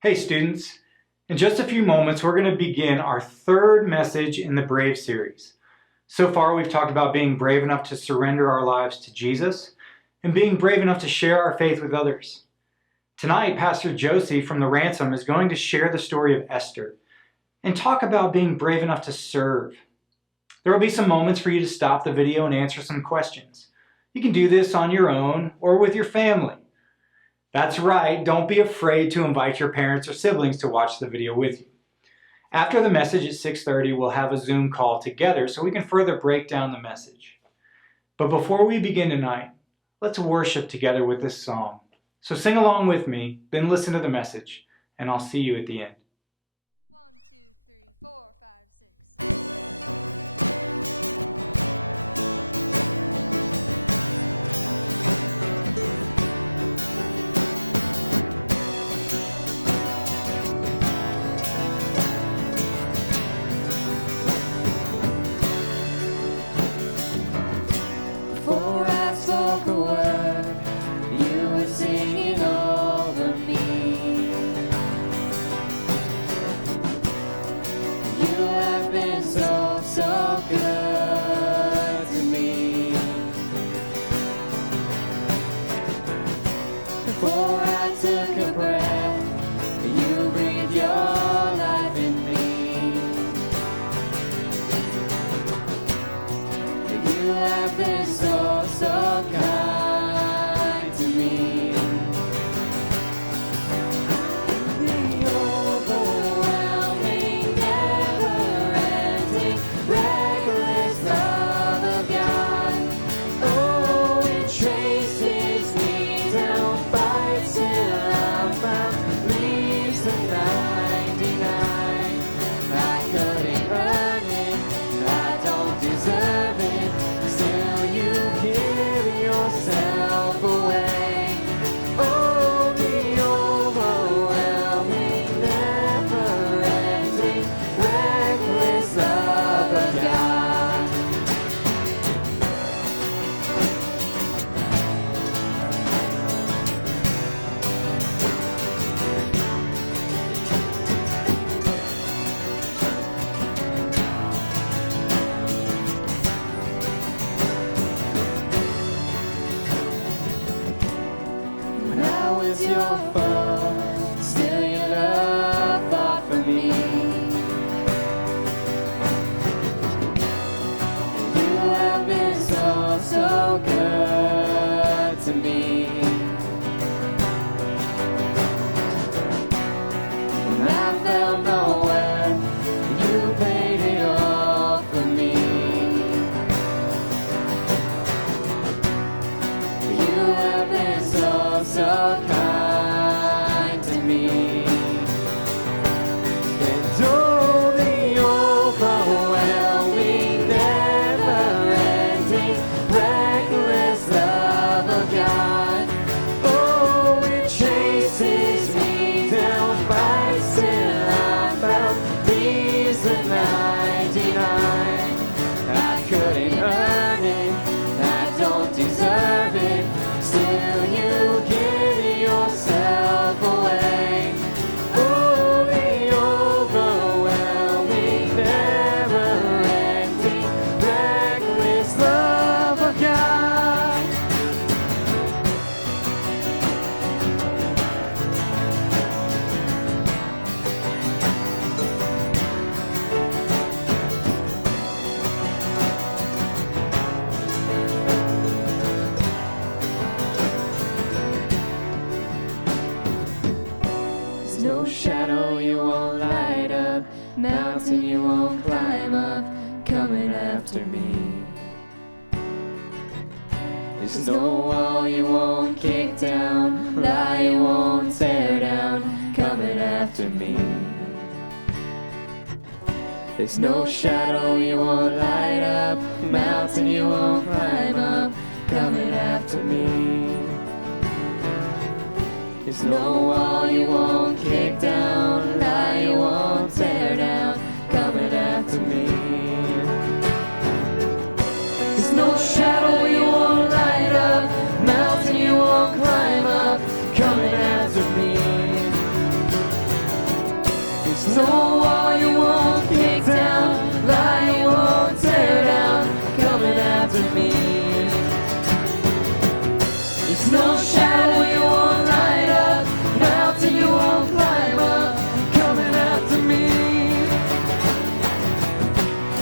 Hey students, in just a few moments we're going to begin our third message in the Brave series. So far we've talked about being brave enough to surrender our lives to Jesus and being brave enough to share our faith with others. Tonight Pastor Josie from the Ransom is going to share the story of Esther and talk about being brave enough to serve. There will be some moments for you to stop the video and answer some questions. You can do this on your own or with your family. That's right, don't be afraid to invite your parents or siblings to watch the video with you. After the message at 6:30, we'll have a Zoom call together so we can further break down the message. But before we begin tonight, let's worship together with this song. So sing along with me, then listen to the message, and I'll see you at the end. 1, 2, 3, 4, 5, 6. Before I spoke a word, you were singing over me. You have been so, so good to me. Before I took a breath, you breathed your life in me. You have been so, so kind to me. The overwhelming, never-ending, reckless love of God. Oh, it traces me down, fights till I'm found, leaves the 99. I couldn't earn it, I don't deserve it. Still you give yourself away. Oh, the overwhelming, never-ending, reckless love of God. When I was your foe, still your love fought for me. You have been so, so good to me. When I felt nowhere, you paid it all for me. You have been so, so kind to me. And oh, the overwhelming, never-ending, reckless love of God. Oh, it chases me down, fights till I'm found, leaves the 99. I couldn't earn it, I don't deserve it. Still you give yourself away. Oh, the overwhelming, never-ending, reckless love of God. There's no shadow you won't light up, mountain you won't climb up, coming after me. There's no wall you won't kick down, lie you won't tear down, coming after me. There's no shadow you won't light up, mountain you won't climb up, coming after me. There's no wall you won't kick down, lie you won't tear down, coming after me. There's no shadow you won't light up, mountain you won't climb up, coming after me. There's no wall you won't kick down, lie you won't tear down, coming after me. There's no shadow you won't light up, mountain you won't climb up, coming after me.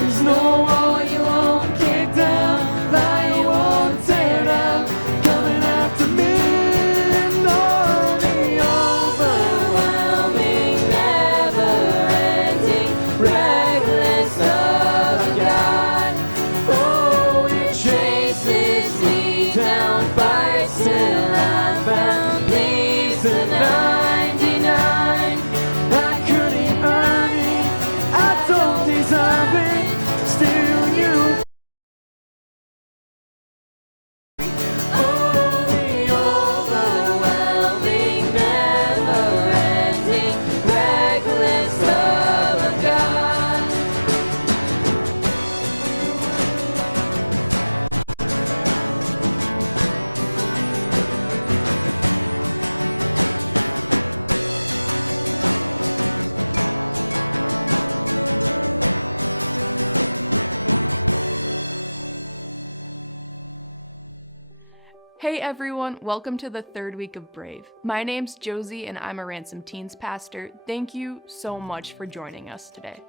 There's no wall you won't kick down, lie you won't tear down, coming after me. No, the overwhelming, never-ending, reckless love of God. Oh, it chases me down, fights till I'm found, leaves the 99. I couldn't earn it, I don't deserve it, still you. Oh, the overwhelming, never-ending, reckless love of God. Hey everyone, welcome to the third week of Brave. My name's Josie and I'm a Ransom Teens pastor. Thank you so much for joining us today.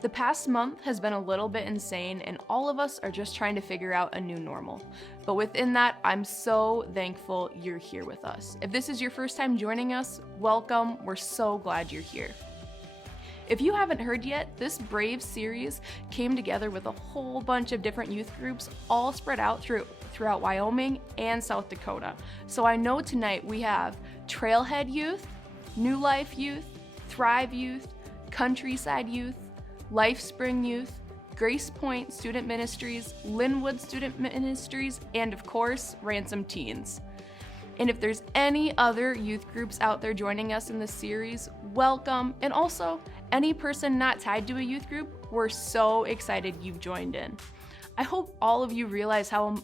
The past month has been a little bit insane and all of us are just trying to figure out a new normal. But within that, I'm so thankful you're here with us. If this is your first time joining us, welcome. We're so glad you're here. If you haven't heard yet, this Brave series came together with a whole bunch of different youth groups all spread out throughout Wyoming and South Dakota. So I know tonight we have Trailhead Youth, New Life Youth, Thrive Youth, Countryside Youth, Life Spring Youth, Grace Point Student Ministries, Linwood Student Ministries, and of course, Ransom Teens. And if there's any other youth groups out there joining us in this series, welcome. And also, any person not tied to a youth group, we're so excited you've joined in. I hope all of you realize how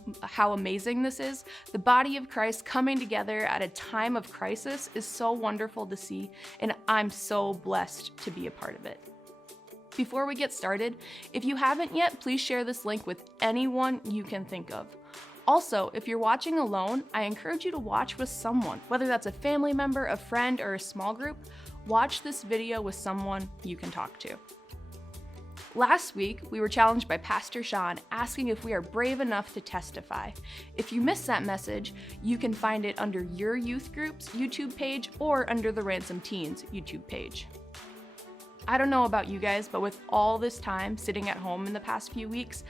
amazing this is. The body of Christ coming together at a time of crisis is so wonderful to see, and I'm so blessed to be a part of it. Before we get started, if you haven't yet, please share this link with anyone you can think of. Also, if you're watching alone, I encourage you to watch with someone, whether that's a family member, a friend, or a small group. Watch this video with someone you can talk to. Last week, we were challenged by Pastor Sean asking if we are brave enough to testify. If you missed that message, you can find it under your youth group's YouTube page or under the Ransom Teens YouTube page. I don't know about you guys, but with all this time sitting at home in the past few weeks,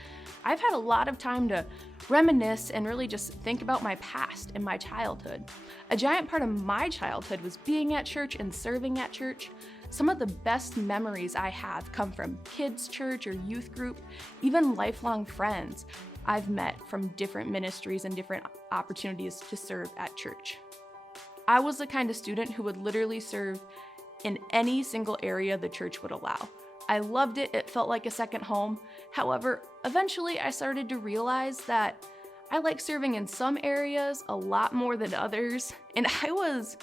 I've had a lot of time to reminisce and really just think about my past and my childhood. A giant part of my childhood was being at church and serving at church. Some of the best memories I have come from kids' church or youth group, even lifelong friends I've met from different ministries and different opportunities to serve at church. I was the kind of student who would literally serve in any single area the church would allow. I loved it, it felt like a second home. However, eventually I started to realize that I like serving in some areas a lot more than others, and I was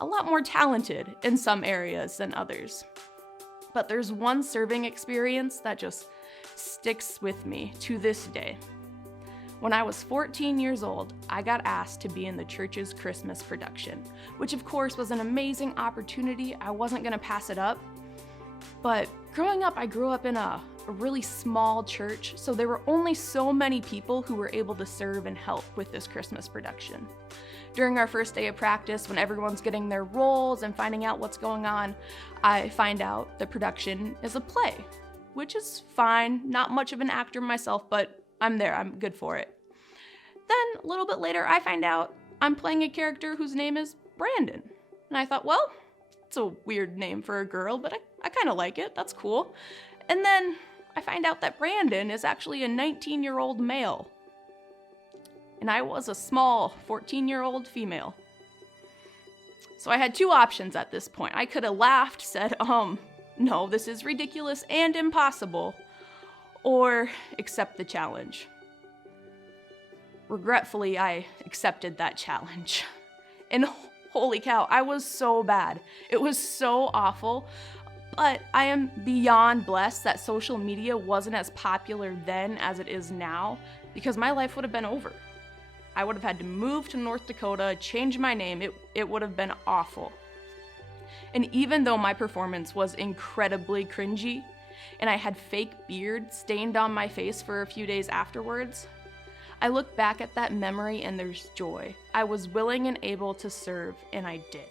a lot more talented in some areas than others. But there's one serving experience that just sticks with me to this day. When I was 14 years old, I got asked to be in the church's Christmas production, which of course was an amazing opportunity. I wasn't gonna pass it up. But growing up, I grew up in a really small church, so there were only so many people who were able to serve and help with this Christmas production. During our first day of practice, when everyone's getting their roles and finding out what's going on, I find out the production is a play, which is fine. Not much of an actor myself, but I'm there, I'm good for it. Then, a little bit later, I find out I'm playing a character whose name is Brandon. And I thought, well, it's a weird name for a girl, but I kind of like it, that's cool. And then I find out that Brandon is actually a 19-year-old male. And I was a small 14-year-old female. So I had two options at this point. I could have laughed, said, no, this is ridiculous and impossible, or accept the challenge. Regretfully, I accepted that challenge. And holy cow, I was so bad. It was so awful. But I am beyond blessed that social media wasn't as popular then as it is now, because my life would have been over. I would have had to move to North Dakota, change my name. It would have been awful. And even though my performance was incredibly cringy, and I had fake beard stained on my face for a few days afterwards, I look back at that memory and there's joy. I was willing and able to serve, and I did.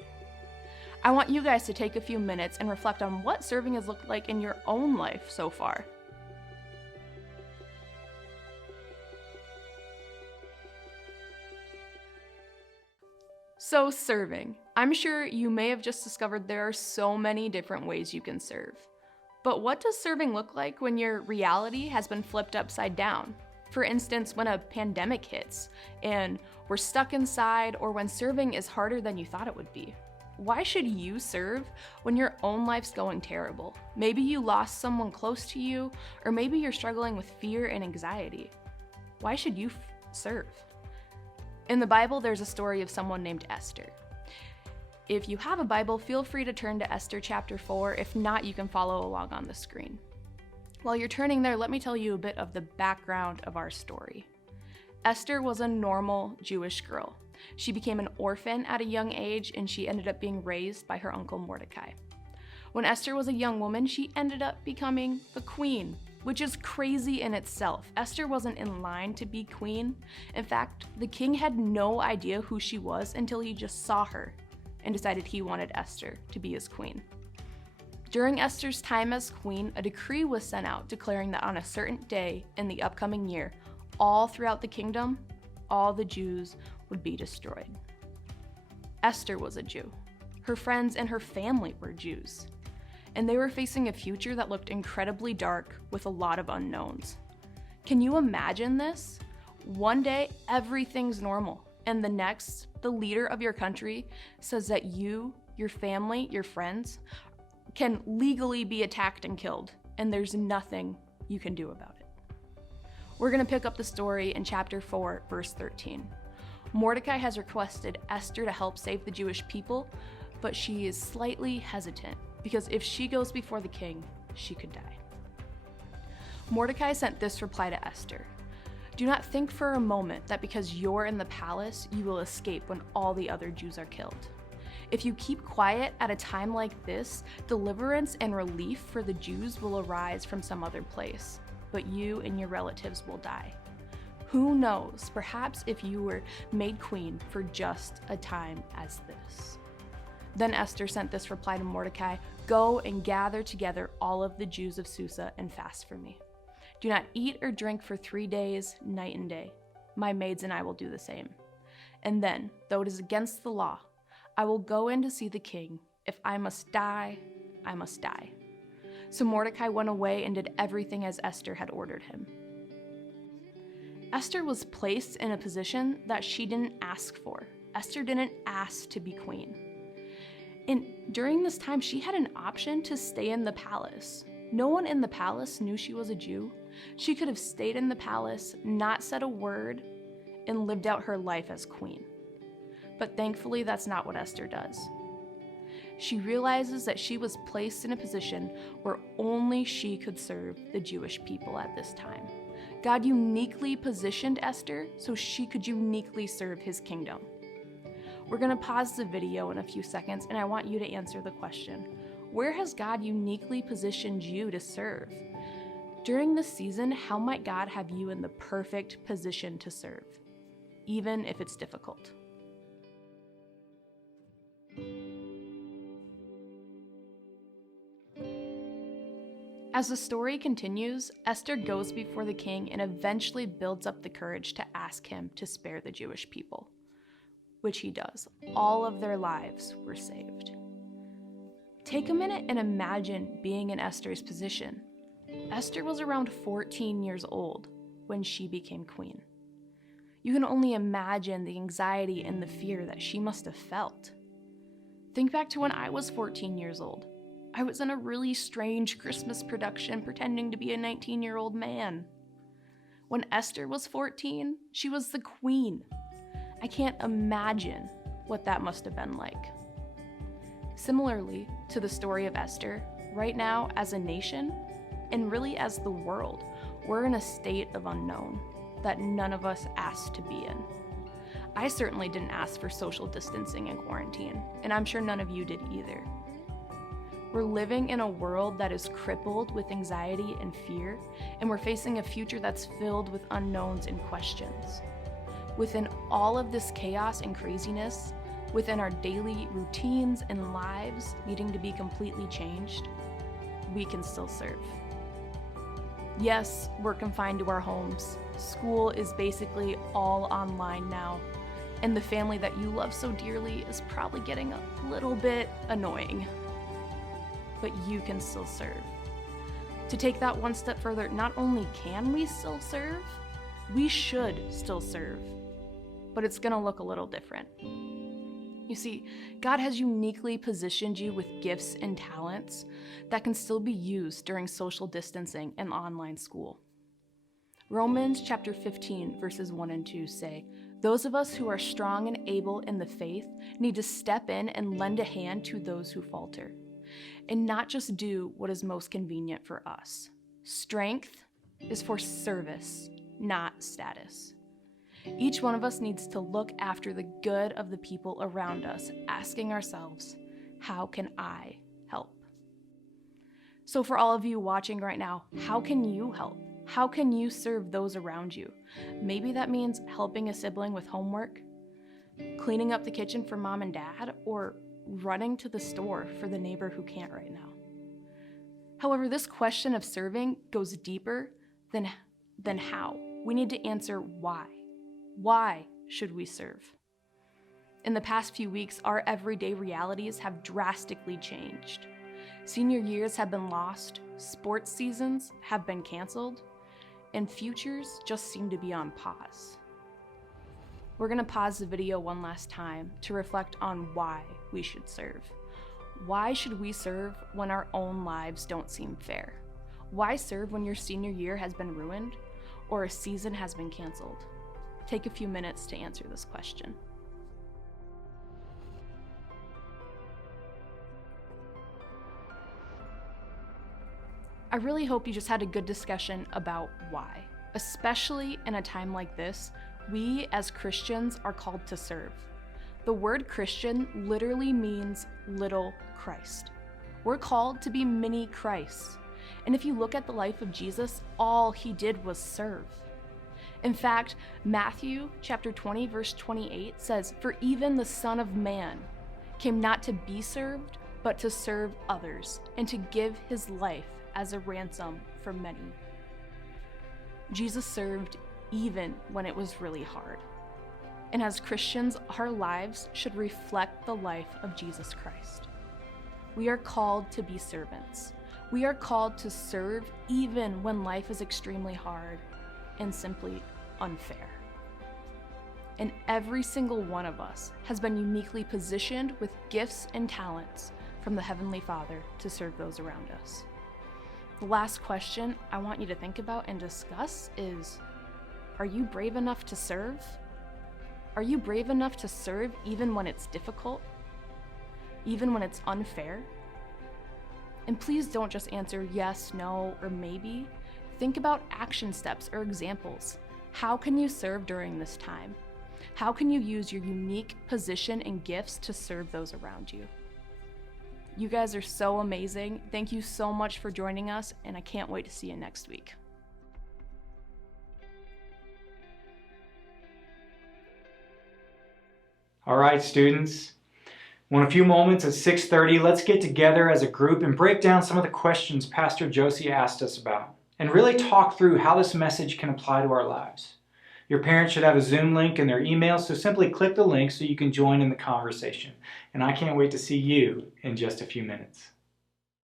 I want you guys to take a few minutes and reflect on what serving has looked like in your own life so far. So serving. I'm sure you may have just discovered there are so many different ways you can serve. But what does serving look like when your reality has been flipped upside down? For instance, when a pandemic hits and we're stuck inside, or when serving is harder than you thought it would be. Why should you serve when your own life's going terrible? Maybe you lost someone close to you, or maybe you're struggling with fear and anxiety. Why should you serve? In the Bible, there's a story of someone named Esther. If you have a Bible, feel free to turn to Esther chapter 4. If not, you can follow along on the screen. While you're turning there, let me tell you a bit of the background of our story. Esther was a normal Jewish girl. She became an orphan at a young age, and she ended up being raised by her uncle Mordecai. When Esther was a young woman, she ended up becoming the queen, which is crazy in itself. Esther wasn't in line to be queen. In fact, the king had no idea who she was until he just saw her and decided he wanted Esther to be his queen. During Esther's time as queen, a decree was sent out declaring that on a certain day in the upcoming year, all throughout the kingdom, all the Jews would be destroyed. Esther was a Jew. Her friends and her family were Jews. And they were facing a future that looked incredibly dark with a lot of unknowns. Can you imagine this? One day, everything's normal, and the next, the leader of your country says that you, your family, your friends, can legally be attacked and killed, and there's nothing you can do about it. We're going to pick up the story in chapter 4, verse 13. Mordecai has requested Esther to help save the Jewish people, but she is slightly hesitant because if she goes before the king, she could die. Mordecai sent this reply to Esther: "Do not think for a moment that because you're in the palace, you will escape when all the other Jews are killed. If you keep quiet at a time like this, deliverance and relief for the Jews will arise from some other place, but you and your relatives will die. Who knows, perhaps if you were made queen for just a time as this." Then Esther sent this reply to Mordecai: "Go and gather together all of the Jews of Susa and fast for me. Do not eat or drink for 3 days, night and day. My maids and I will do the same. And then, though it is against the law, I will go in to see the king. If I must die, I must die." So Mordecai went away and did everything as Esther had ordered him. Esther was placed in a position that she didn't ask for. Esther didn't ask to be queen. And during this time, she had an option to stay in the palace. No one in the palace knew she was a Jew. She could have stayed in the palace, not said a word, and lived out her life as queen. But thankfully, that's not what Esther does. She realizes that she was placed in a position where only she could serve the Jewish people at this time. God uniquely positioned Esther so she could uniquely serve his kingdom. We're going to pause the video in a few seconds, and I want you to answer the question: where has God uniquely positioned you to serve? During this season, how might God have you in the perfect position to serve, even if it's difficult? As the story continues, Esther goes before the king and eventually builds up the courage to ask him to spare the Jewish people, which he does. All of their lives were saved. Take a minute and imagine being in Esther's position. Esther was around 14 years old when she became queen. You can only imagine the anxiety and the fear that she must have felt. Think back to when I was 14 years old. I was in a really strange Christmas production pretending to be a 19-year-old man. When Esther was 14, she was the queen. I can't imagine what that must have been like. Similarly to the story of Esther, right now as a nation, and really as the world, we're in a state of unknown that none of us asked to be in. I certainly didn't ask for social distancing and quarantine, and I'm sure none of you did either. We're living in a world that is crippled with anxiety and fear, and we're facing a future that's filled with unknowns and questions. Within all of this chaos and craziness, within our daily routines and lives needing to be completely changed, we can still serve. Yes, we're confined to our homes. School is basically all online now, and the family that you love so dearly is probably getting a little bit annoying. But you can still serve. To take that one step further, not only can we still serve, we should still serve, but it's gonna look a little different. You see, God has uniquely positioned you with gifts and talents that can still be used during social distancing and online school. Romans chapter 15, verses 1 and 2 say, "Those of us who are strong and able in the faith need to step in and lend a hand to those who falter, and not just do what is most convenient for us. Strength is for service, not status." Each one of us needs to look after the good of the people around us, asking ourselves, how can I help? So for all of you watching right now, how can you help? How can you serve those around you? Maybe that means helping a sibling with homework, cleaning up the kitchen for mom and dad, or running to the store for the neighbor who can't right now. However, this question of serving goes deeper than how. We need to answer why. Why should we serve? In the past few weeks, our everyday realities have drastically changed. Senior years have been lost, sports seasons have been canceled, and futures just seem to be on pause. We're gonna pause the video one last time to reflect on why we should serve. Why should we serve when our own lives don't seem fair? Why serve when your senior year has been ruined or a season has been canceled? Take a few minutes to answer this question. I really hope you just had a good discussion about why. Especially in a time like this, we as Christians are called to serve. The word Christian literally means little Christ. We're called to be mini Christs. And if you look at the life of Jesus, all he did was serve. In fact, Matthew chapter 20, verse 28 says, "For even the Son of Man came not to be served, but to serve others, and to give his life as a ransom for many." Jesus served even when it was really hard. And as Christians, our lives should reflect the life of Jesus Christ. We are called to be servants. We are called to serve even when life is extremely hard and simply unfair. And every single one of us has been uniquely positioned with gifts and talents from the Heavenly Father to serve those around us. The last question I want you to think about and discuss is, are you brave enough to serve? Are you brave enough to serve even when it's difficult? Even when it's unfair? And please don't just answer yes, no, or maybe. Think about action steps or examples. How can you serve during this time? How can you use your unique position and gifts to serve those around you? You guys are so amazing. Thank you so much for joining us, and I can't wait to see you next week. All right, students. Well, in a few moments at 6:30, let's get together as a group and break down some of the questions Pastor Josie asked us about, and really talk through how this message can apply to our lives. Your parents should have a Zoom link in their email, so simply click the link so you can join in the conversation. And I can't wait to see you in just a few minutes.